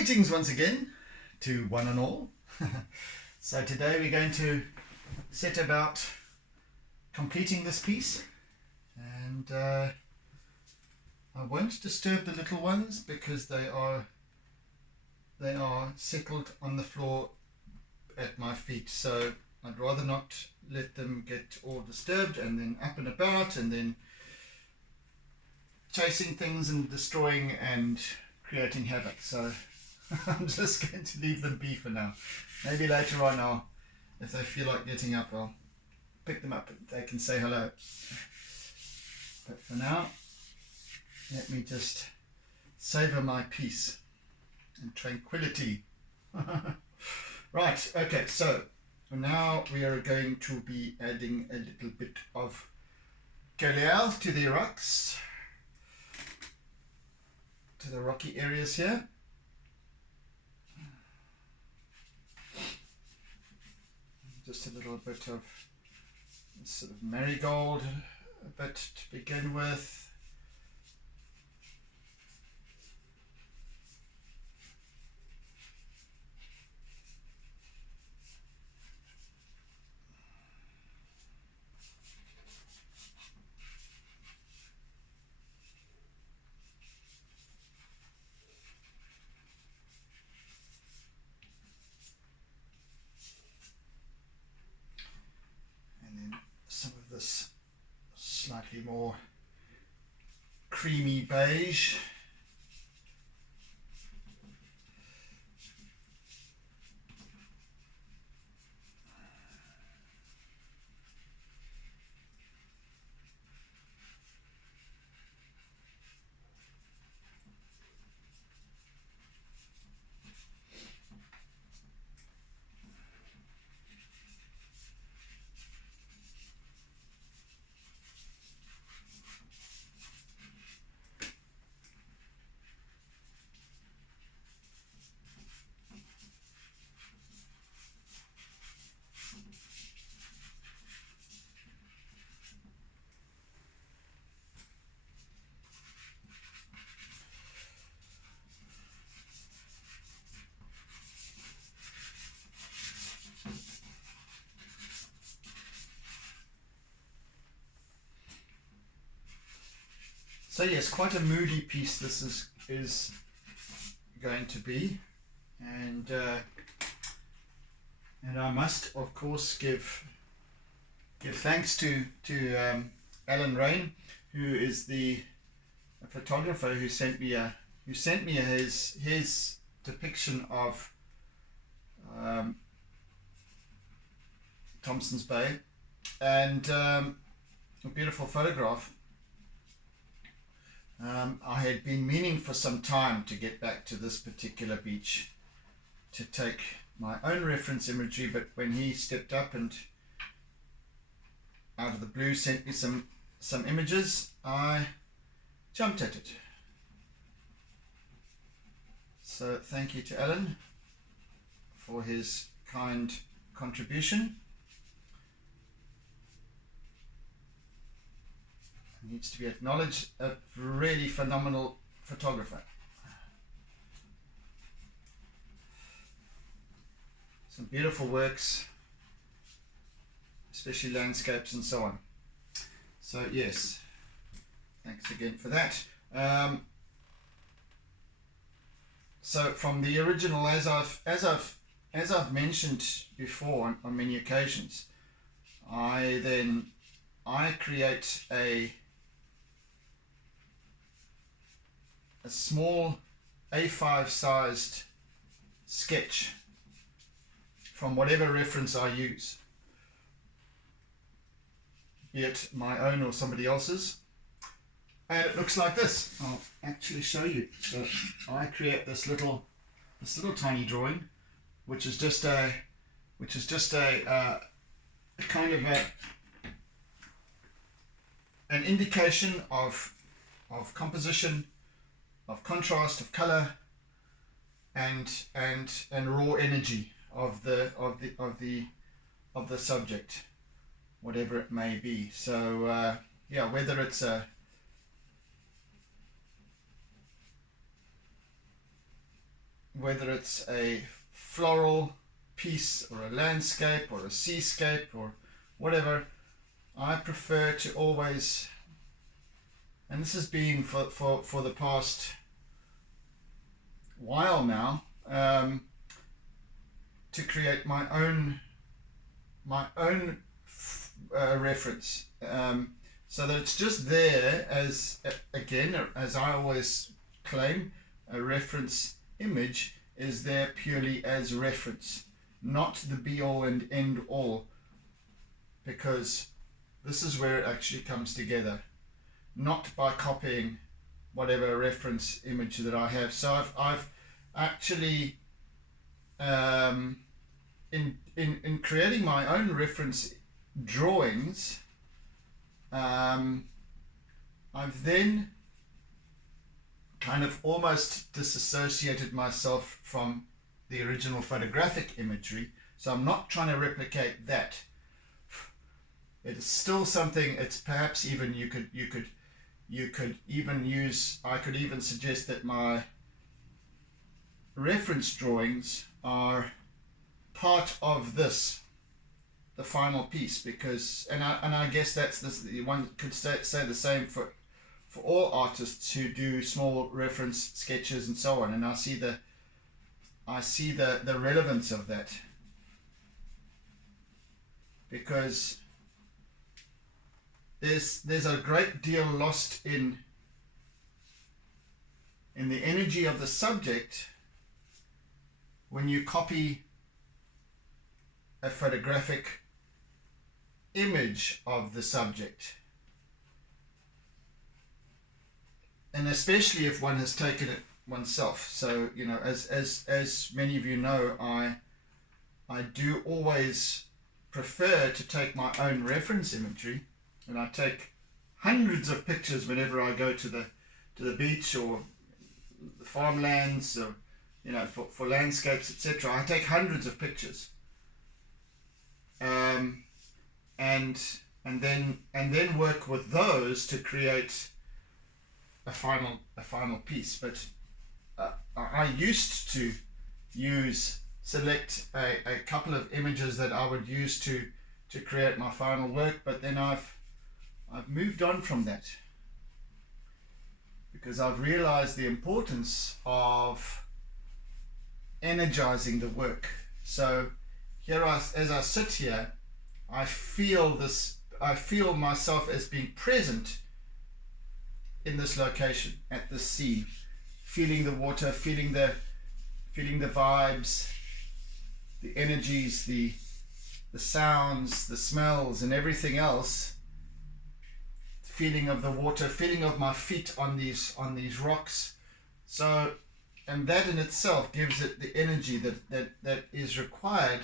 Greetings once again to one and all. So today we're going to set about completing this piece, and I won't disturb the little ones because they are settled on the floor at my feet, so I'd rather not let them get all disturbed and then up and about and then chasing things and destroying and creating havoc. So I'm just going to leave them be for now. Maybe later on, if they feel like getting up, I'll pick them up and they can say hello. But for now, let me just savor my peace and tranquility. Right, okay, so now we are going to be adding a little bit of couleur to the rocks, to the rocky areas here. Just a little bit of sort of marigold a bit to begin with. Some of this slightly more creamy beige. So yes, quite a moody piece this is going to be, and I must of course give thanks to Allan Rein, who is the photographer who sent me his depiction of Thompsons Bay, and a beautiful photograph. I had been meaning for some time to get back to this particular beach to take my own reference imagery, but when he stepped up and out of the blue sent me some images, I jumped at it. So thank you to Allan for his kind contribution. Needs to be acknowledged, a really phenomenal photographer. Some beautiful works, especially landscapes and so on. So yes, thanks again for that. So from the original, as I've mentioned before on many occasions, I create a small A5 sized sketch from whatever reference I use, be it my own or somebody else's, and it looks like this. I'll actually show you. So I create this little tiny drawing, which is just a kind of an indication of composition, of contrast, of color, and raw energy of the subject, whatever it may be. So yeah, whether it's a whether it's a floral piece or a landscape or a seascape or whatever, I prefer to always, and this has been for the past while now, to create my own reference, so that it's just there as, again, as I always claim, a reference image is there purely as reference, not the be all and end all, because this is where it actually comes together, not by copying whatever reference image that I have. So I've actually in creating my own reference drawings, I've then kind of almost disassociated myself from the original photographic imagery. So I'm not trying to replicate that. It is still something. It's perhaps even you could even use. I could even suggest that my reference drawings are part of this, the final piece, because and I guess that's this. One could say the same for all artists who do small reference sketches and so on. And I see the relevance of that, because there's a great deal lost in the energy of the subject when you copy a photographic image of the subject, and especially if one has taken it oneself. So, you know, as many of you know, I do always prefer to take my own reference imagery, and I take hundreds of pictures whenever I go to the beach or the farmlands, or, you know, for landscapes, etc. I take hundreds of pictures, and then work with those to create a final piece. But I used to select a couple of images that I would use to create my final work, but then I've moved on from that, because I've realized the importance of energizing the work. So here, as I sit here, I feel myself as being present in this location, at this scene, feeling the water, feeling the vibes, the energies, the sounds, the smells, and everything else. Feeling of the water, feeling of my feet on these rocks. So, and that in itself gives it the energy that is required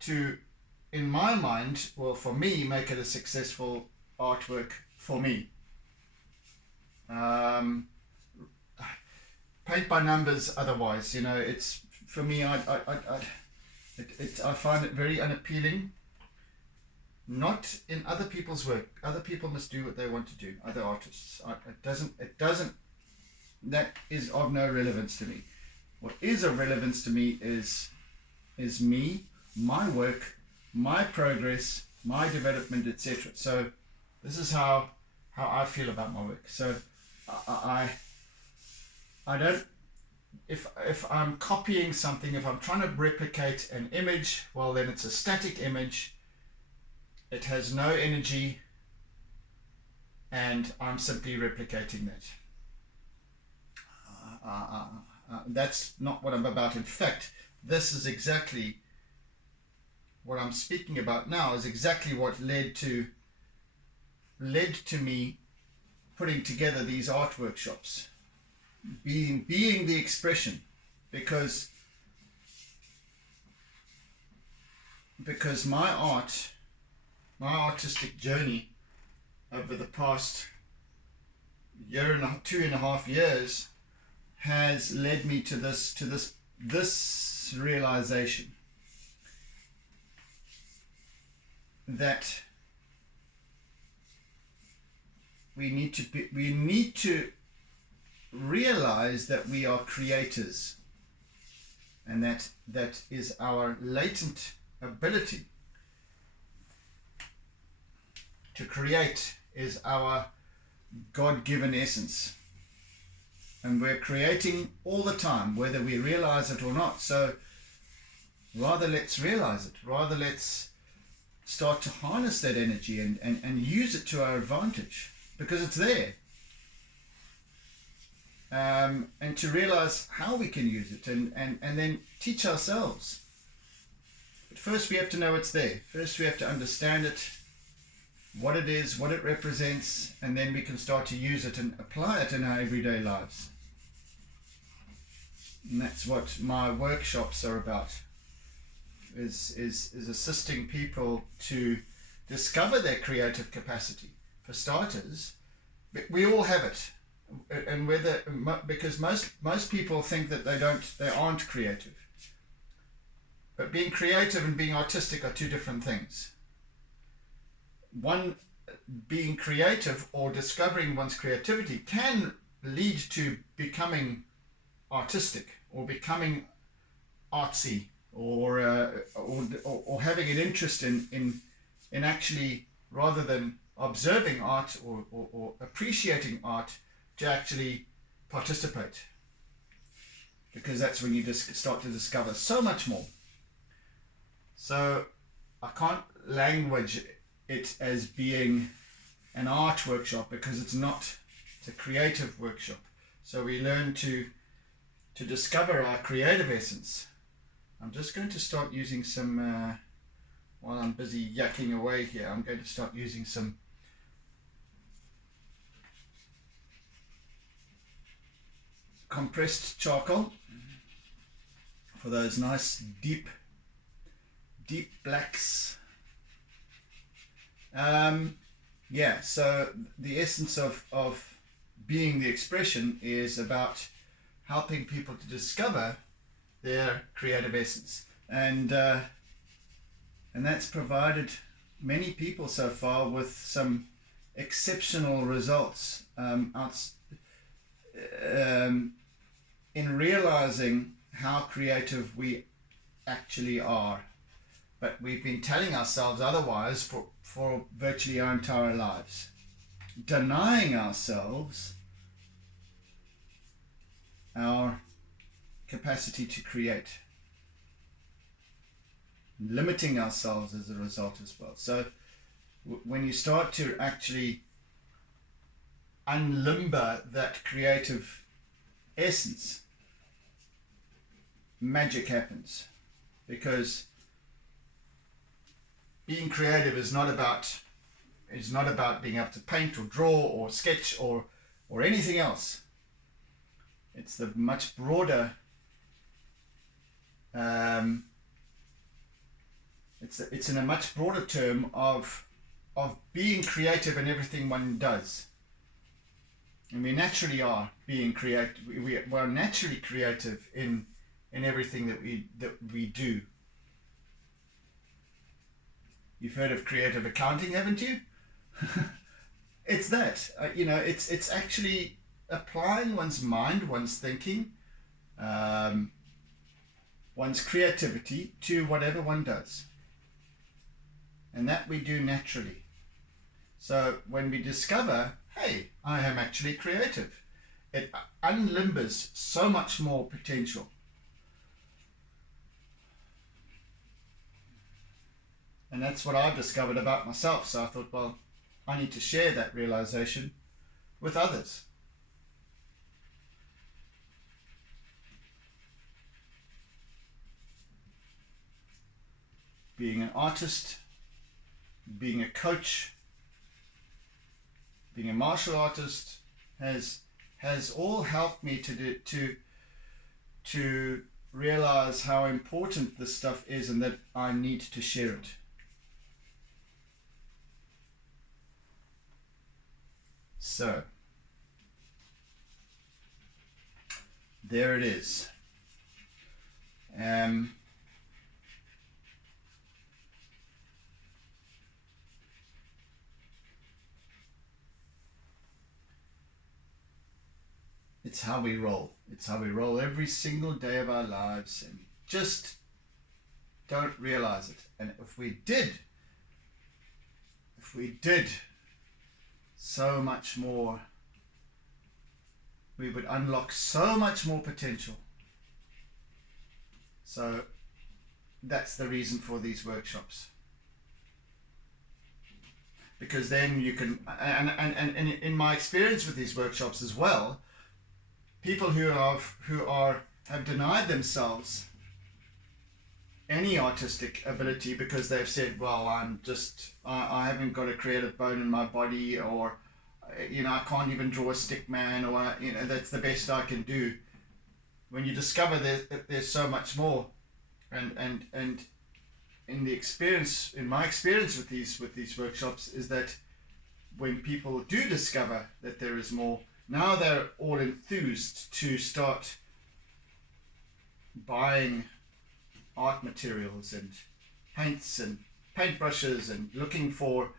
to, in my mind, well, for me, make it a successful artwork for me. Paint by numbers otherwise, you know, it's, for me, I find it very unappealing. Not in other people's work. Other people must do what they want to do. Other artists. It doesn't. That is of no relevance to me. What is of relevance to me is me, my work, my progress, my development, etc. So this is how I feel about my work. So I don't. If I'm copying something, if I'm trying to replicate an image, well, then it's a static image. It has no energy, and I'm simply replicating that. That's not what I'm about. In fact, this is exactly what I'm speaking about now, is exactly what led to me putting together these art workshops, being the expression, because my artistic journey over the past 2.5 years has led me to this realization that we need to realize that we are creators, and that is our latent ability to create, is our God-given essence, and we're creating all the time, whether we realize it or not. So rather let's realize it, rather let's start to harness that energy and use it to our advantage, because it's there. And to realize how we can use it, and then teach ourselves. But first we have to know it's there. First we have to understand it, what it is, what it represents, and then we can start to use it and apply it in our everyday lives. And that's what my workshops are about, is assisting people to discover their creative capacity. For starters, we all have it. And because most people think that they aren't creative, but being creative and being artistic are two different things. One, being creative or discovering one's creativity can lead to becoming artistic or becoming artsy, or having an interest in actually, rather than observing art or appreciating art, to actually participate, because that's when you just start to discover so much more. So I can't language it as being an art workshop, because it's not. It's a creative workshop. So we learn to discover our creative essence. I'm just going to start using some, while I'm busy yakking away here, I'm going to start using some compressed charcoal for those nice deep blacks. Yeah, so the essence of being the expression is about helping people to discover their creative essence, and that's provided many people so far with some exceptional results in realizing how creative we actually are. But we've been telling ourselves otherwise for virtually our entire lives, denying ourselves our capacity to create, limiting ourselves as a result as well. So when you start to actually unlimber that creative essence, magic happens, because being creative is not about being able to paint or draw or sketch or anything else. It's the much broader it's in a much broader term of being creative in everything one does. And we naturally are being creative. We are naturally creative in everything that we do. You've heard of creative accounting, haven't you? It's that. It's actually applying one's mind, one's thinking, one's creativity to whatever one does. And that we do naturally. So when we discover, hey, I am actually creative, it unlimbers so much more potential. And that's what I've discovered about myself. So I thought, well, I need to share that realization with others. Being an artist, being a coach, being a martial artist has all helped me to realize how important this stuff is, and that I need to share it. So there it is. It's how we roll. It's how we roll every single day of our lives, and just don't realize it. And if we did, so much more, we would unlock so much more potential. So that's the reason for these workshops. Because then you can, and in my experience with these workshops as well, people who have denied themselves any artistic ability because they've said, well, I haven't got a creative bone in my body, or I can't even draw a stick man, or that's the best I can do. When you discover that there's so much more, and in my experience with these workshops, is that when people do discover that there is more, now they're all enthused to start buying art materials and paints and paintbrushes, and looking for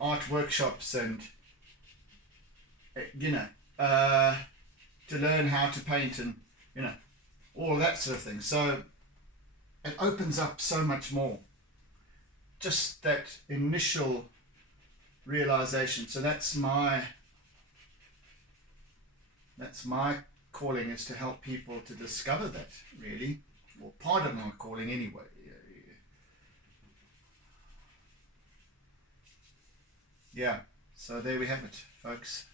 art workshops, and to learn how to paint, and all that sort of thing. So it opens up so much more, just that initial realization. So that's my calling, is to help people to discover that, really, or part of my calling anyway. Yeah, so there we have it, folks.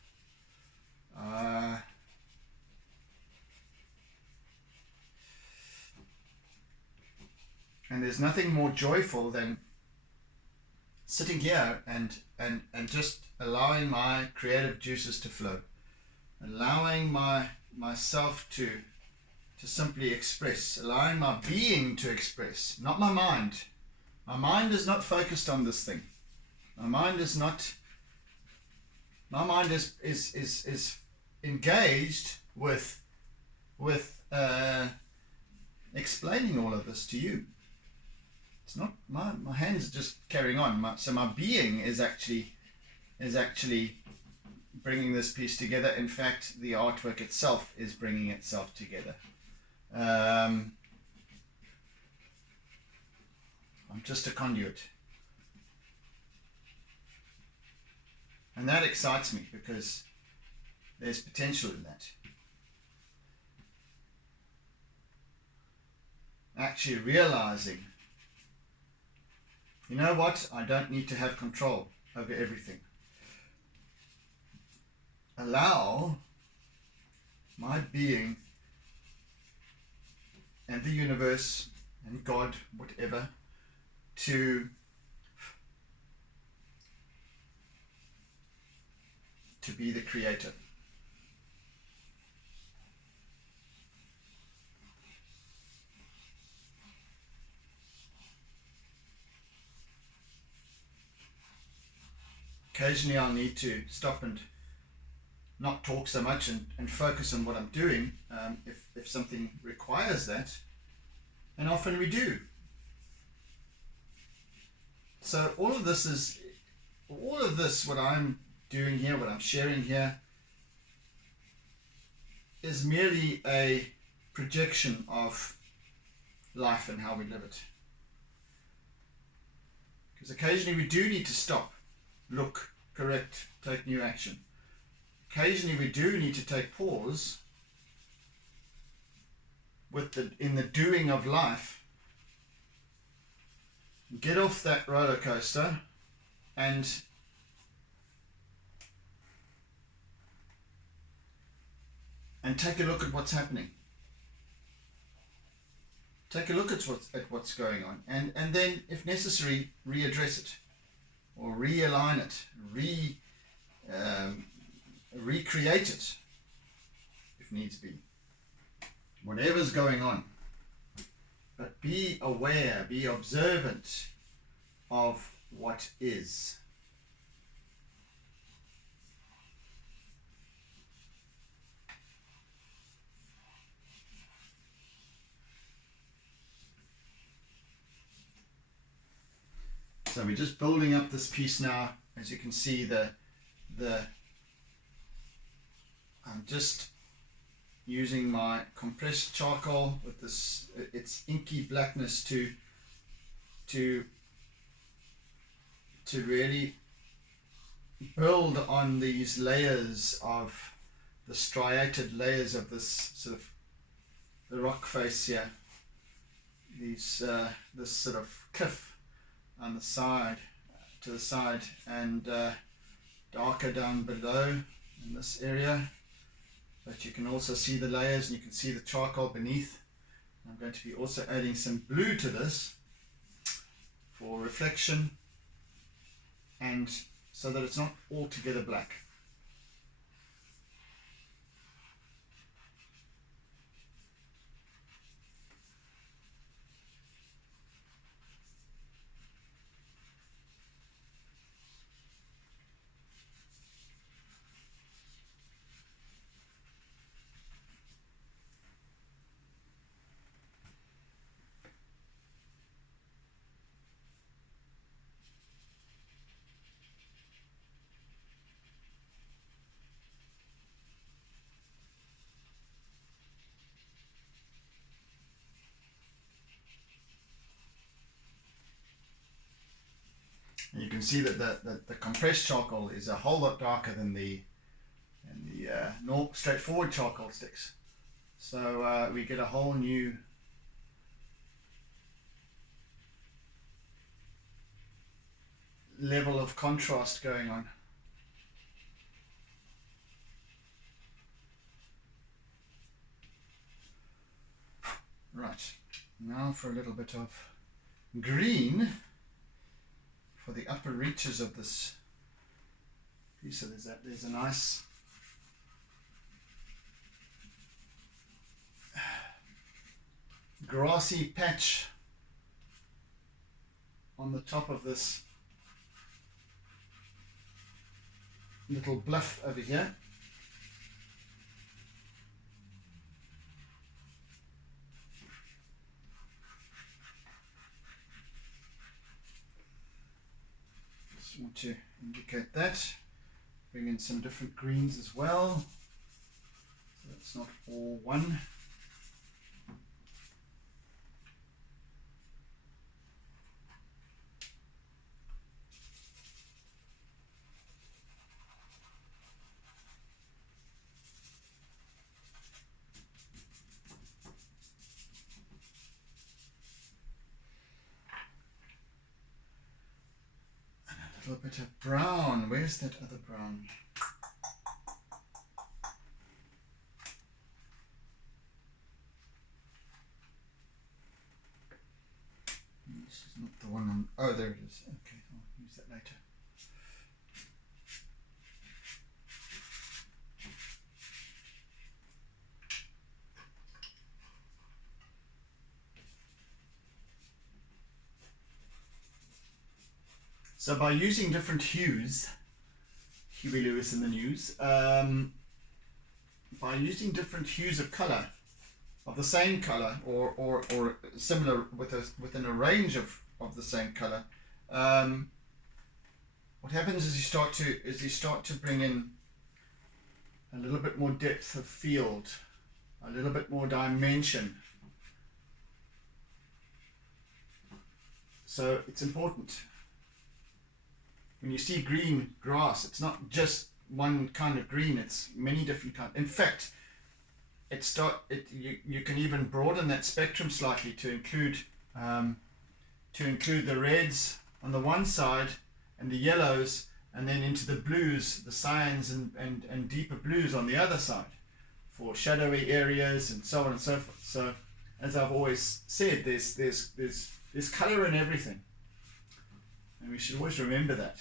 And there's nothing more joyful than sitting here and just allowing my creative juices to flow, allowing myself to simply express, allowing my being to express, not my mind. My mind is not focused on this thing. My mind is engaged with explaining all of this to you. It's not my hands just carrying on. So my being is actually bringing this piece together. In fact, the artwork itself is bringing itself together. I'm just a conduit. And that excites me, because there's potential in that. Actually realizing, you know what, I don't need to have control over everything. Allow my being and the universe and God, whatever, to be the creator. Occasionally I'll need to stop and not talk so much and focus on what I'm doing, if something requires that, and often we do. So all of this, what I'm doing here, what I'm sharing here, is merely a projection of life and how we live it. Because occasionally we do need to stop, look, correct, take new action. Occasionally we do need to take pause in the doing of life, get off that roller coaster and take a look at what's happening. Take a look at what's going on, and then, if necessary, readdress it, or realign it, recreate it, if needs be. Whatever's going on. But be aware, be observant of what is. So we're just building up this piece now. As you can see, the I'm just using my compressed charcoal with this its inky blackness to really build on these layers of the striated layers of this sort of the rock face here, these this sort of cliff on the side, to the side, and darker down below in this area, but you can also see the layers and you can see the charcoal beneath. I'm going to be also adding some blue to this for reflection, and so that it's not altogether black. And you can see that the compressed charcoal is a whole lot darker than the straightforward charcoal sticks. So we get a whole new level of contrast going on. Right, now for a little bit of green for the upper reaches of this piece. So there's a nice grassy patch on the top of this little bluff over here. Just want to indicate that. Bring in some different greens as well, so it's not all one. A little bit of brown. Where's that other brown? This is not the one on. Oh, there it is. Okay, I'll use that later. So by using different hues, Huey Lewis in the news, by using different hues of color, of the same color or similar within a range of the same color, what happens is you start to bring in a little bit more depth of field, a little bit more dimension. So it's important. When you see green grass, it's not just one kind of green, it's many different kinds. In fact, you can even broaden that spectrum slightly to include the reds on the one side and the yellows, and then into the blues, the cyans and deeper blues on the other side for shadowy areas and so on and so forth. So as I've always said, there's color in everything, and we should always remember that.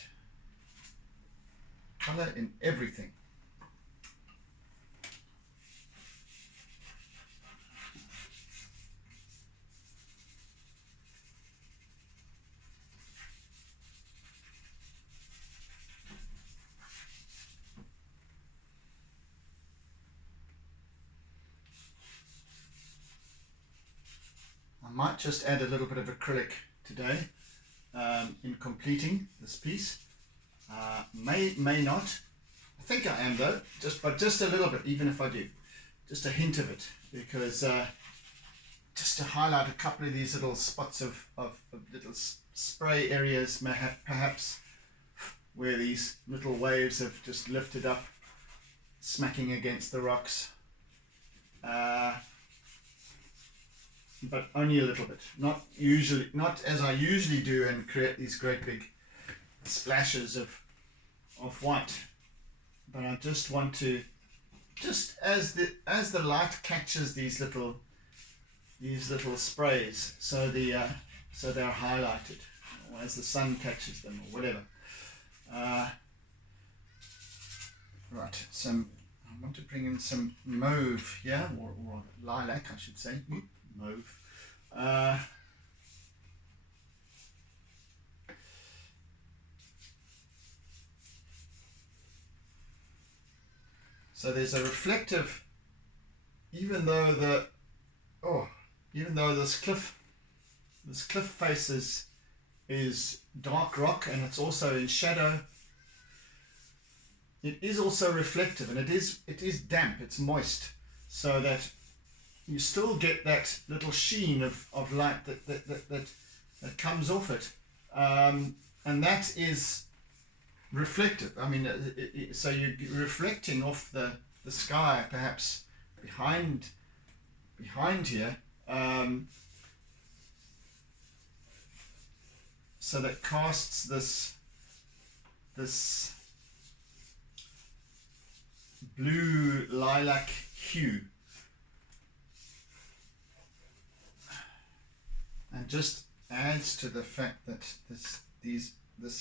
Color in everything. I might just add a little bit of acrylic today in completing this piece. May not. I think I am though, but just a little bit, even if I do, just a hint of it, because just to highlight a couple of these little spots of little spray areas, perhaps where these little waves have just lifted up, smacking against the rocks, but only a little bit, not as I usually do and create these great big splashes of white, but I just want to, just as the light catches these little sprays, so they're highlighted, or as the sun catches them, or whatever. Right, I want to bring in some mauve here, or lilac, I should say. Mauve. So there's a reflective, even though this cliff face is dark rock and it's also in shadow, it is also reflective, and it is damp, it's moist, so that you still get that little sheen of light that comes off it, and that is reflective. I mean, so you're reflecting off the sky, perhaps behind here, so that casts this blue lilac hue, and just adds to the fact that this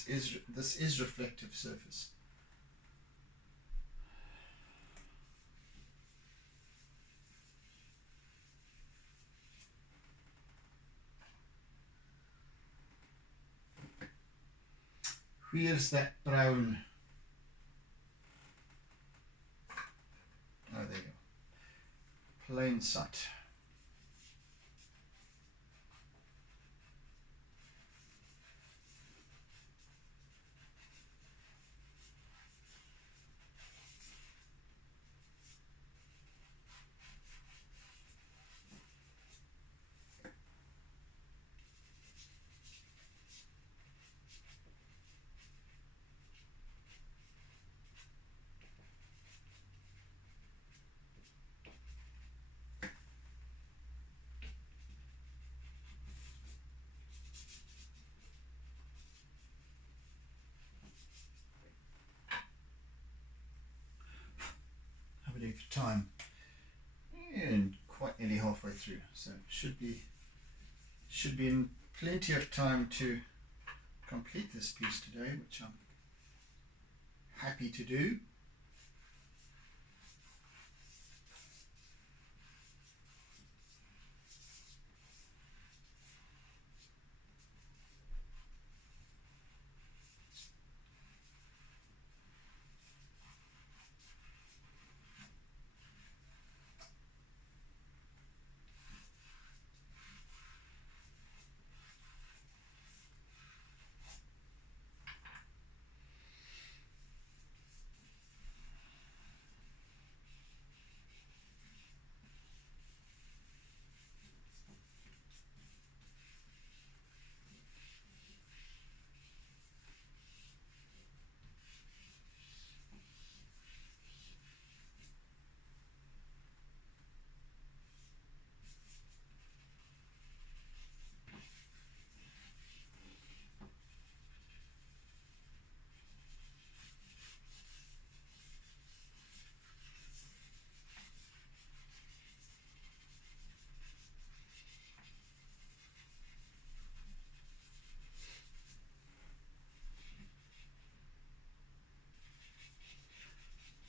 is reflective surface. Where's that brown? Oh, there you go. Plain sight. Time, and quite nearly halfway through, so should be in plenty of time to complete this piece today, which I'm happy to do.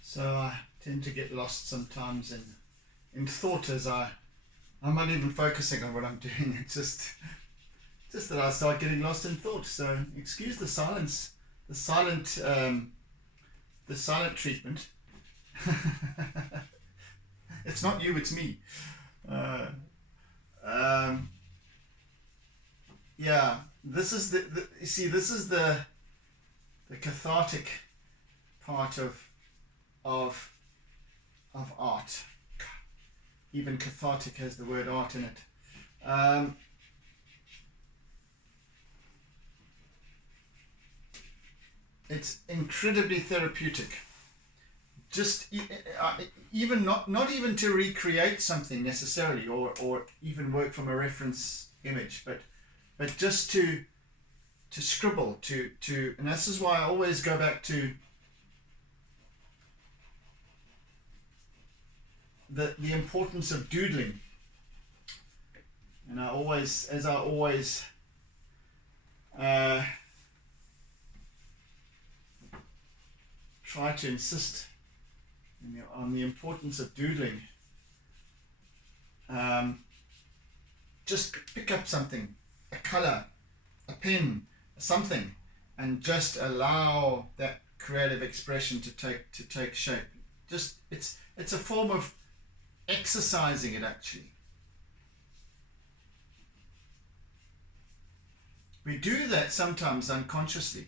So I tend to get lost sometimes in thought as I'm not even focusing on what I'm doing. It's just that I start getting lost in thought. So excuse the silence, the silent treatment. It's not you, it's me. Yeah, this is the cathartic part of of art. Even cathartic has the word art in it. It's incredibly therapeutic. Just even not even to recreate something necessarily, or even work from a reference image, but just to scribble, and this is why I always go back to the importance of doodling. And I always try to insist on the importance of doodling. Just pick up something, a color, a pen, something, and just allow that creative expression to take shape. Just it's a form of exercising it, actually. We do that sometimes unconsciously,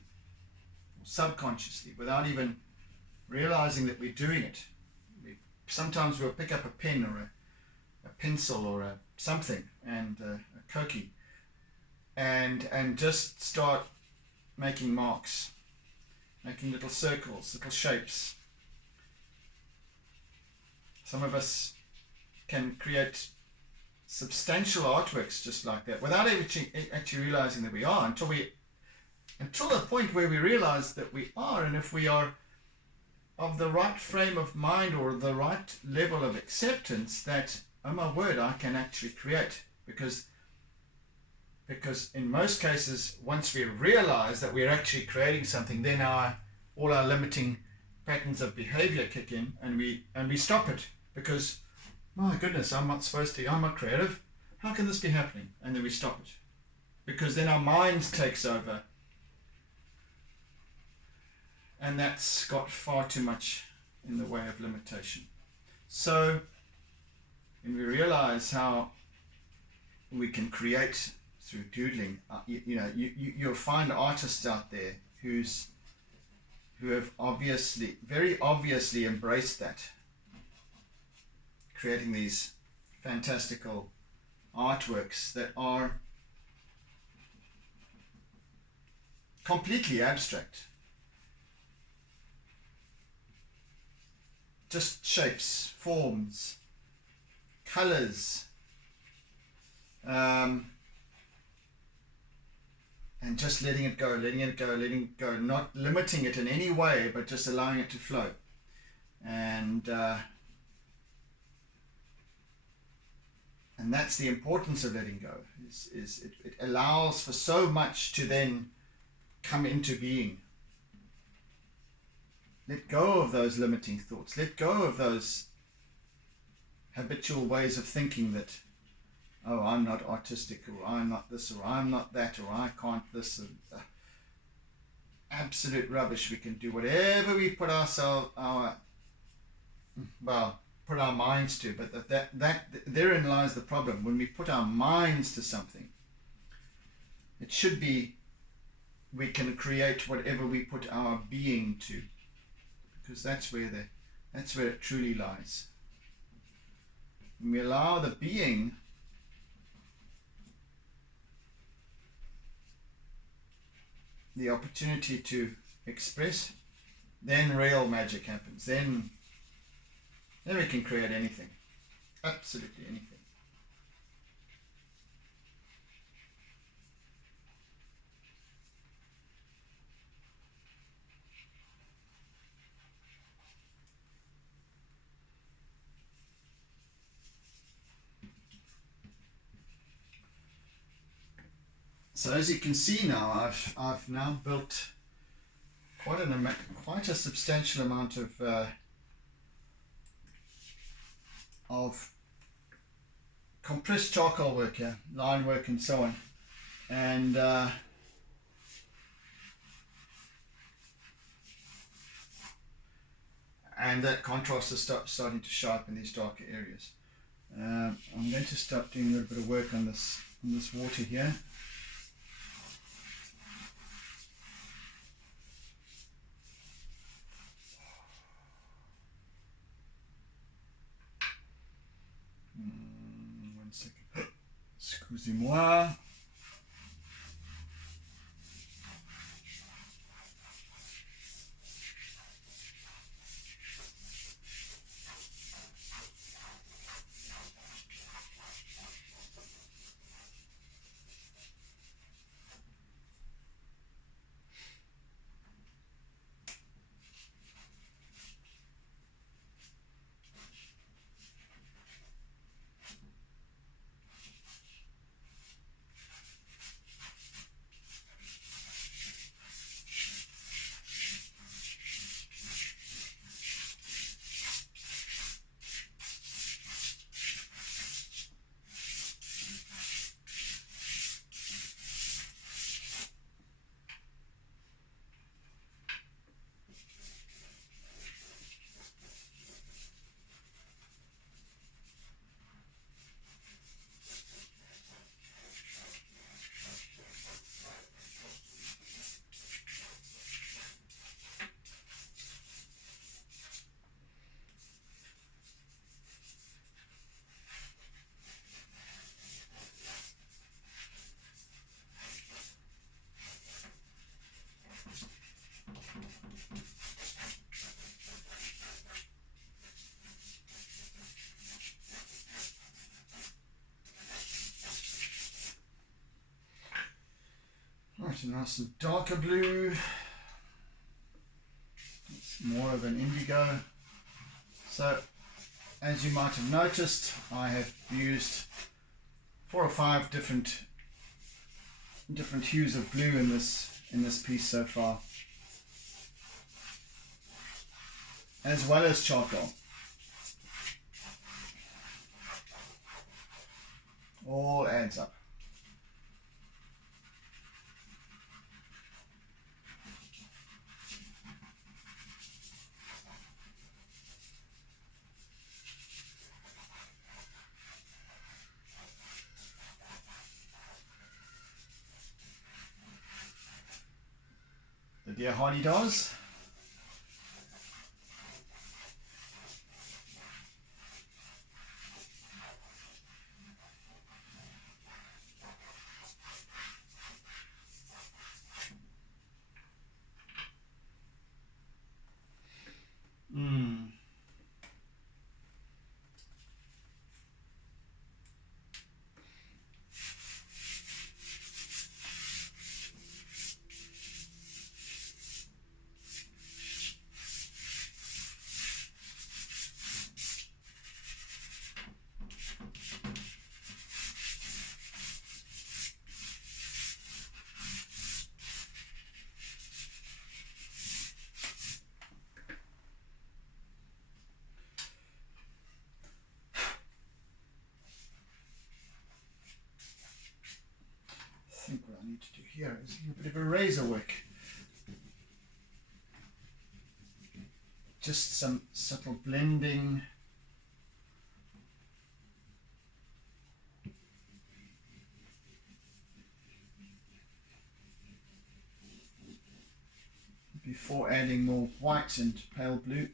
subconsciously, without even realizing that we're doing it. Sometimes we'll pick up a pen or a pencil or something, and a Koki, and just start making marks, making little circles, little shapes. Some of us can create substantial artworks just like that without actually realizing that we are, until the point where we realize that we are. And if we are of the right frame of mind or the right level of acceptance, that, oh my word, I can actually create, because in most cases, once we realize that we're actually creating something, then all our limiting patterns of behavior kick in, and we stop it, because, my goodness, I'm not creative, how can this be happening? And then we stop it, because then our mind takes over, and that's got far too much in the way of limitation. So when we realize how we can create through doodling, you'll find artists out there who have very obviously embraced that, creating these fantastical artworks that are completely abstract. Just shapes, forms, colors, and just letting it go, not limiting it in any way, but just allowing it to flow. And that's the importance of letting go. It allows for so much to then come into being. Let go of those limiting thoughts. Let go of those habitual ways of thinking that, oh, I'm not artistic, or I'm not this, or I'm not that, or I can't this. And, absolute rubbish. We can do whatever we put our minds to, but that therein lies the problem. When we put our minds to something, it should be, we can create whatever we put our being to, because that's where it truly lies. When we allow the being the opportunity to express, then real magic happens. Then we can create anything, absolutely anything. So as you can see now, I've now built quite a substantial amount of compressed charcoal work here, line work and so on, and that contrast is starting to sharpen these darker areas. I'm going to start doing a little bit of work on this water here. Excusez-moi. Right, a nice and darker blue. It's more of an indigo. So, as you might have noticed, I have used 4 or 5 different hues of blue in this piece so far, as well as charcoal. All adds up. The dear Hardy does. I think what I need to do here is a bit of a razor wick. Just some subtle blending. Before adding more white and pale blue.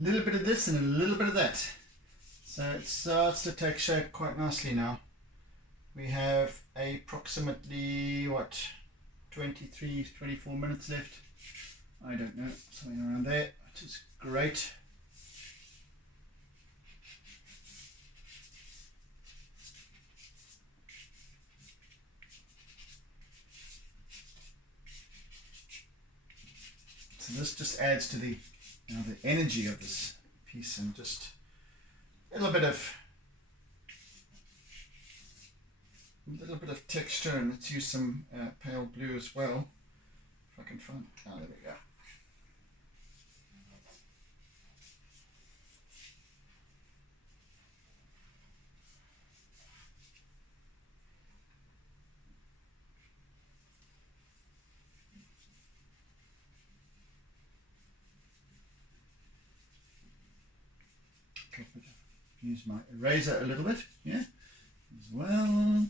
A little bit of this and a little bit of that. So it starts to take shape quite nicely now. We have approximately, what, 23, 24 minutes left. I don't know, something around there, which is great. So this just adds to the, the energy of this piece, and just a little bit of texture. And let's use some pale blue as well, if I can find. Oh, there we go. Use my eraser a little bit, yeah, as well.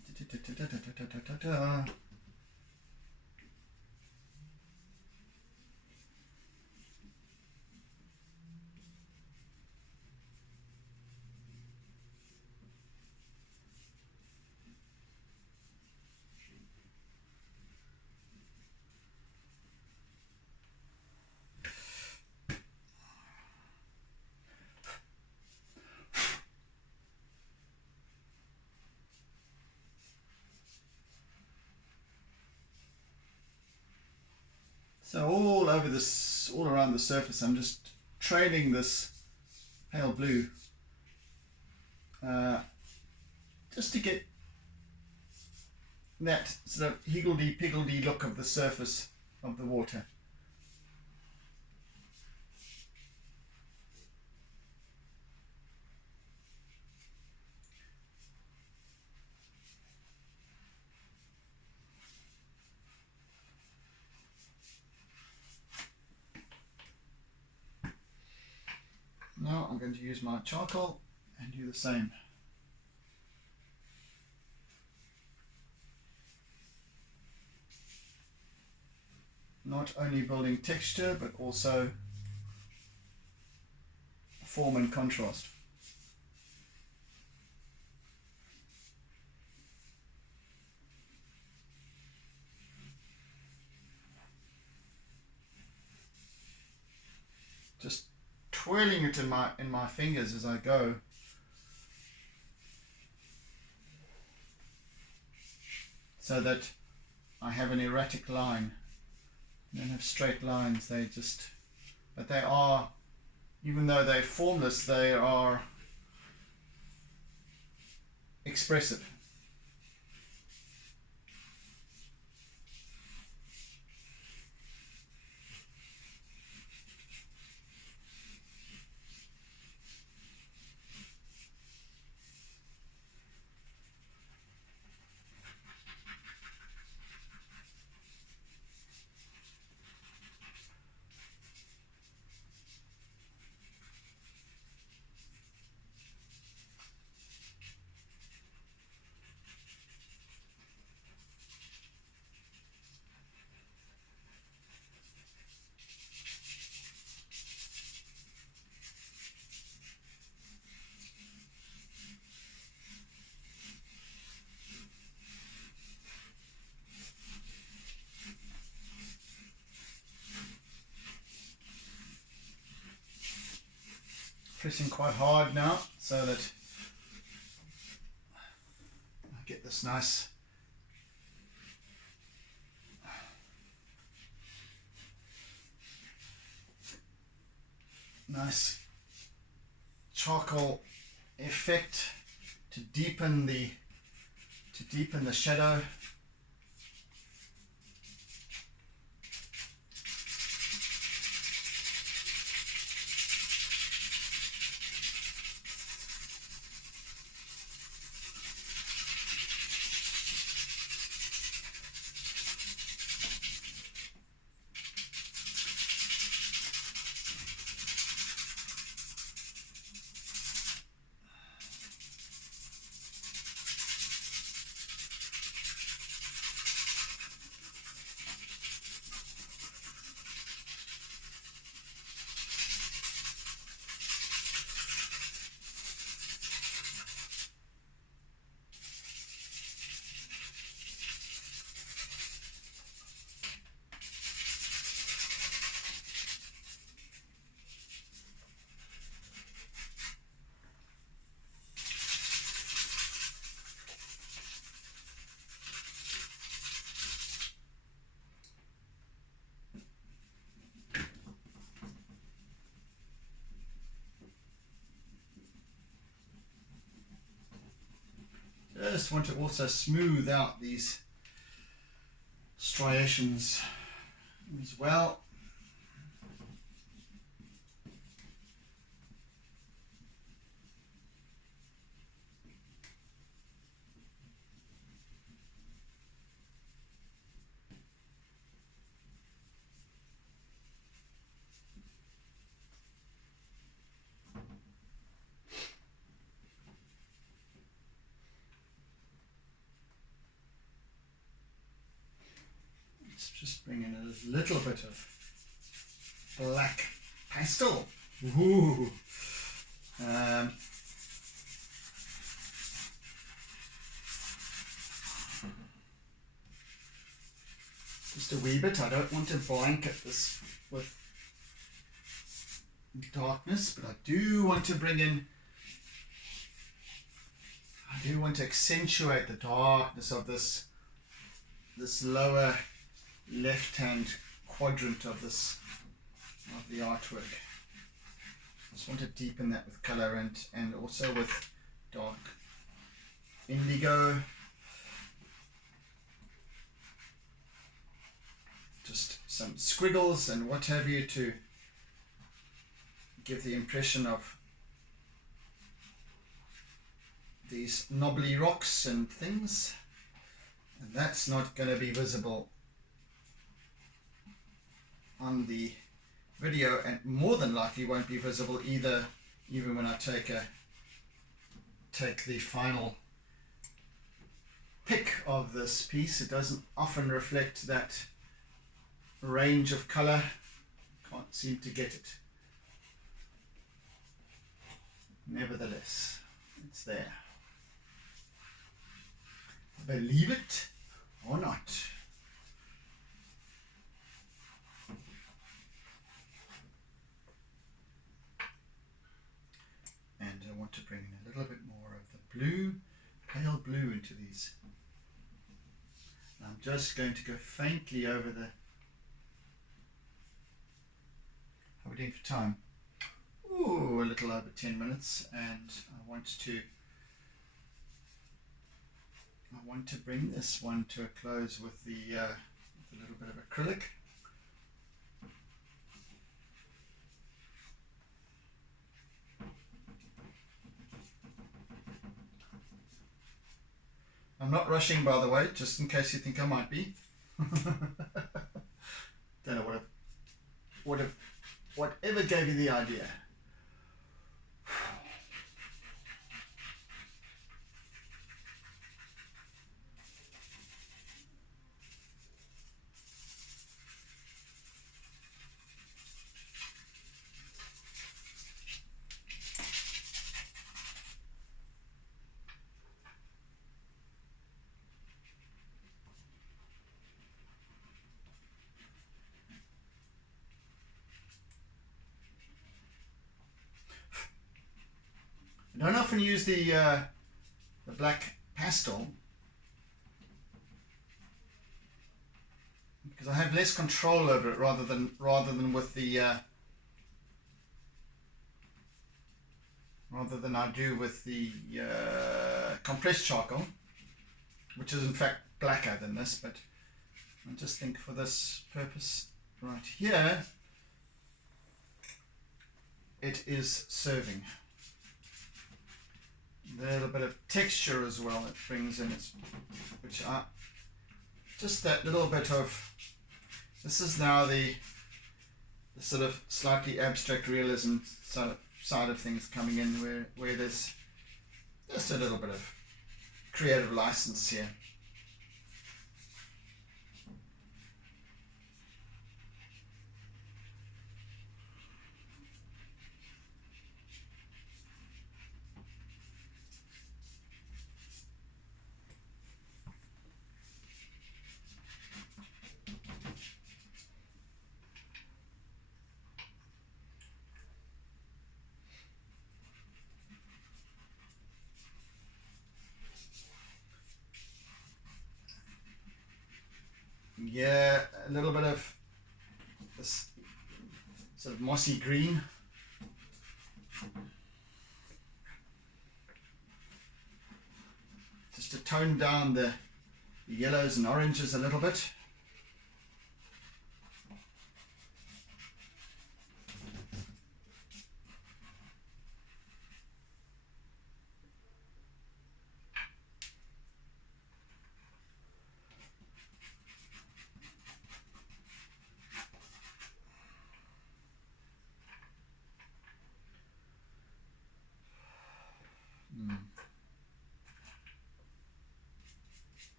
So all over this, all around the surface, I'm just trailing this pale blue just to get that sort of higgledy-piggledy look of the surface of the water. Now I'm going to use my charcoal and do the same. Not only building texture, but also form and contrast. Just twirling it in my fingers as I go. So that I have an erratic line. I don't have straight lines, but they are, even though they're formless, they are expressive. Pressing quite hard now so that I get this nice charcoal effect to deepen the shadow. just want to also smooth out these striations as well. Let's just bring in a little bit of black pastel. Ooh. Just a wee bit. I don't want to blanket this with darkness, but I do want to bring in, I do want to accentuate the darkness of this lower left-hand quadrant of the artwork. Just want to deepen that with color and also with dark indigo. Just some squiggles and what have you to give the impression of these knobbly rocks and things. And that's not going to be visible on the video, and more than likely won't be visible either, even when I take the final pick of this piece. It doesn't often reflect that range of color. Can't seem to get it. Nevertheless, it's there. Believe it or not. And I want to bring in a little bit more of the blue, pale blue into these. And I'm just going to go faintly over the... How are we doing for time? Ooh, a little over 10 minutes, and I want to bring this one to a close with a little bit of acrylic. I'm not rushing, by the way, just in case you think I might be. Don't know whatever gave you the idea. I don't often use the black pastel because I have less control over it rather than with the rather than I do with the compressed charcoal, which is in fact blacker than this. But I just think for this purpose right here, it is serving. A little bit of texture as well it brings in, just that little bit of, this is now the sort of slightly abstract realism side of things coming in, where there's just a little bit of creative license here. Yeah, a little bit of this sort of mossy green. Just just to tone down the yellows and oranges a little bit.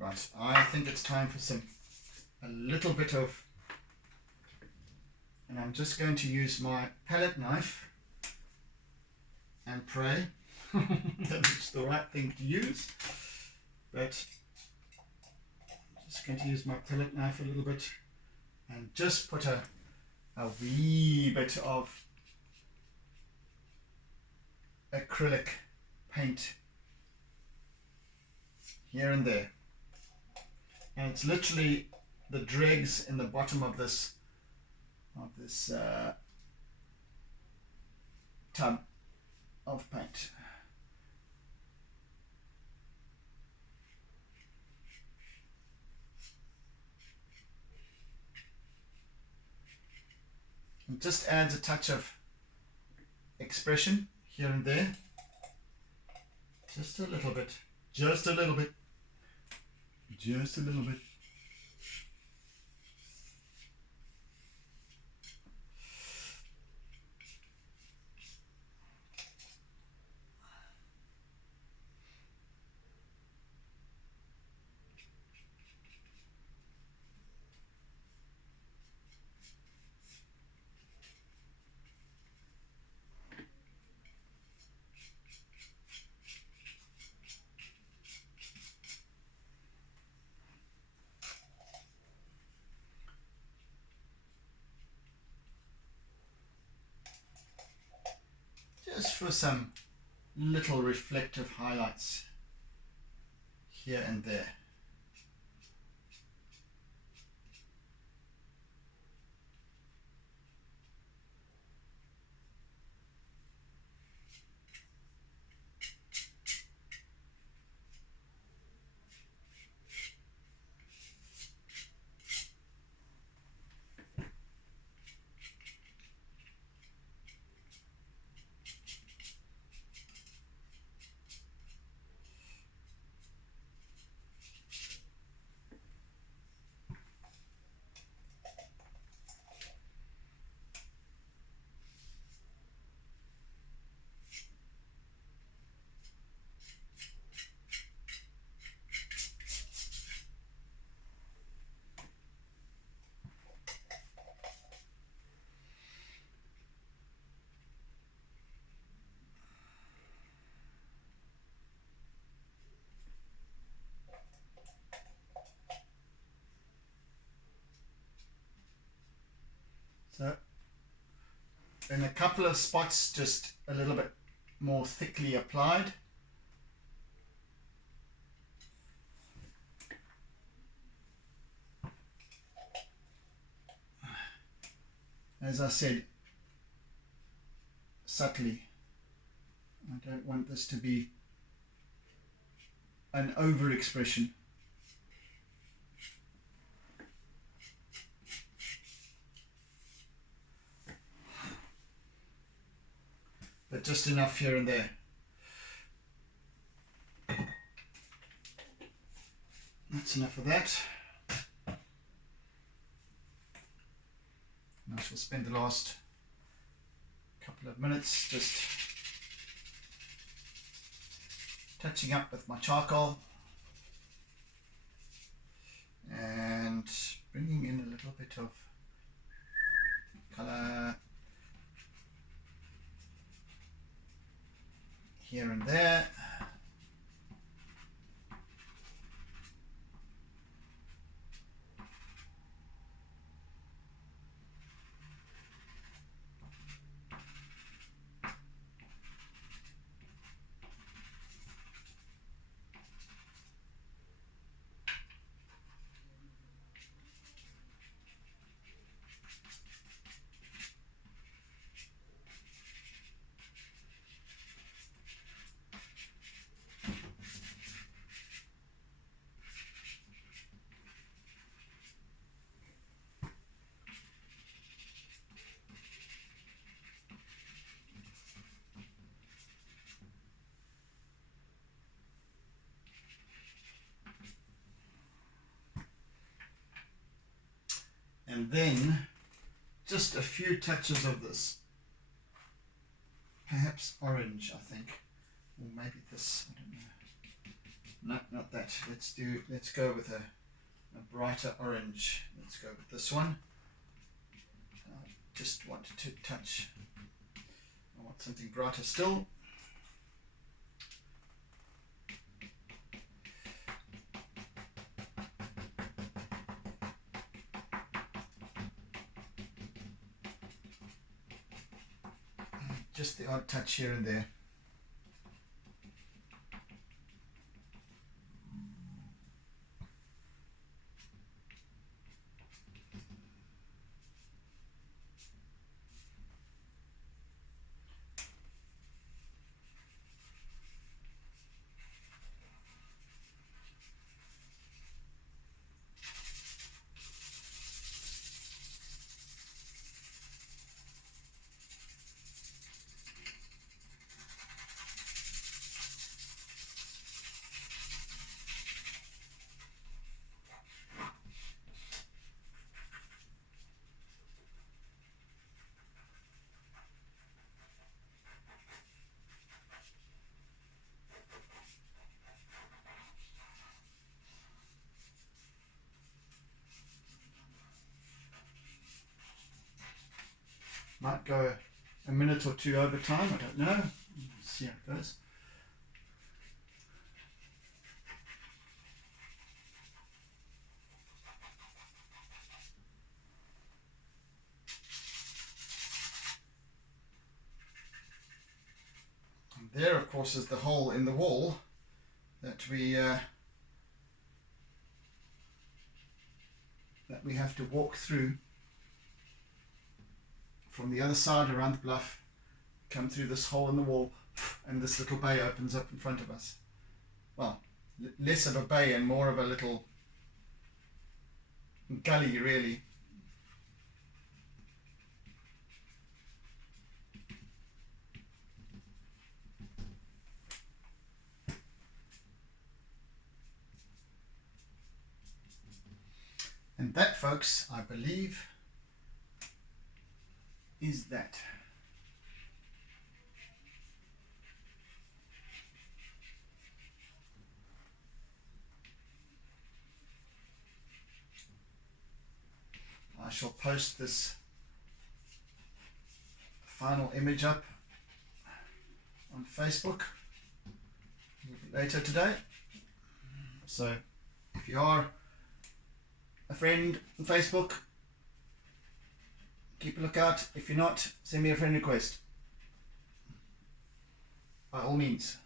Right, I think it's time for a little bit of, and I'm just going to use my palette knife and pray that it's the right thing to use, but I'm just going to use my palette knife a little bit and just put a wee bit of acrylic paint here and there. And it's literally the dregs in the bottom of this tub of paint. It just adds a touch of expression here and there. Just a little bit. Just a little bit. Just a little bit. Just for some little reflective highlights here and there. So in a couple of spots, just a little bit more thickly applied. As I said, subtly. I don't want this to be an over-expression. But just enough here and there. That's enough of that. And I shall spend the last couple of minutes just touching up with my charcoal and bringing in a little bit of colour here and there. And then just a few touches of this. Perhaps orange, I think. Or maybe this, I don't know. No, not that. Let's go with a brighter orange. Let's go with this one. I just wanted to touch. I want something brighter still. Just the odd touch here and there. Might go a minute or two over time, I don't know. We'll see how it goes. And there, of course, is the hole in the wall that we have to walk through. From the other side around the bluff, come through this hole in the wall, and this little bay opens up in front of us. Well, less of a bay and more of a little gully, really. And that, folks, I believe, is that. I shall post this final image up on Facebook a little bit later today. So if you are a friend on Facebook, keep a lookout. If you're not, send me a friend request. By all means.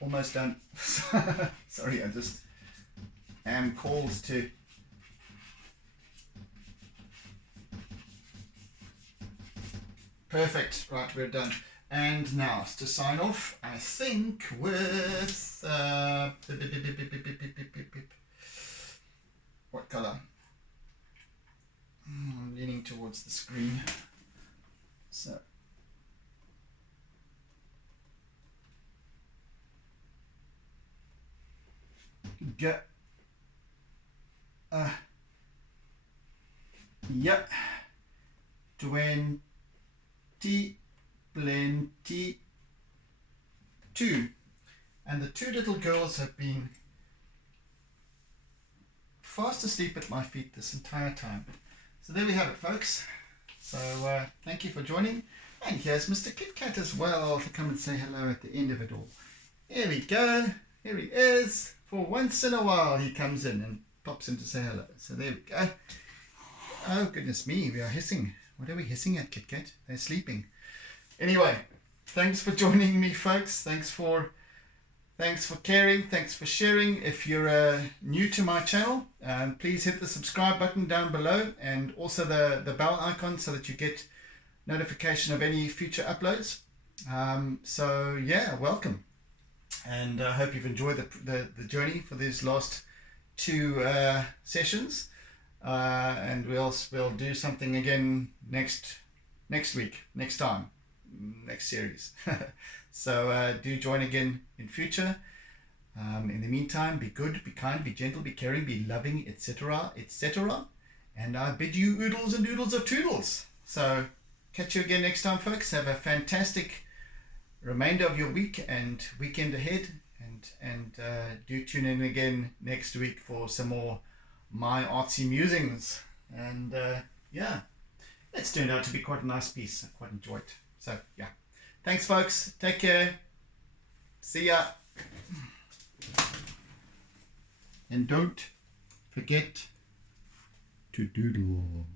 Almost done. Sorry, I just am called to. Perfect. Right, we're done. And now to sign off, I think with what color? I'm leaning towards the screen. So get yep, 20 plenty 2, and the two little girls have been fast asleep at my feet this entire time. So there we have it, folks. So thank you for joining, and here's Mr. Kit Kat as well to come and say hello at the end of it all. Here we go, here he is. For once in a while he comes in and pops in to say hello. So there we go. Oh goodness me, we are hissing. What are we hissing at, Kit Kat? They're sleeping. Anyway, thanks for joining me, folks. Thanks for caring. Thanks for sharing. If you're new to my channel, please hit the subscribe button down below, and also the bell icon so that you get notification of any future uploads. So yeah, welcome, and I hope you've enjoyed the journey for these last 2 sessions, and we'll do something again next week, next time. Next series. So do join again in future. In the meantime, be good, be kind, be gentle, be caring, be loving, etc., etc. And I bid you oodles and oodles of toodles. So catch you again next time, folks. Have a fantastic remainder of your week and weekend ahead. And do tune in again next week for some more My Artsy Musings. And yeah, it's turned out to be quite a nice piece. I quite enjoyed it. So yeah, thanks, folks. Take care. See ya. And don't forget to doodle.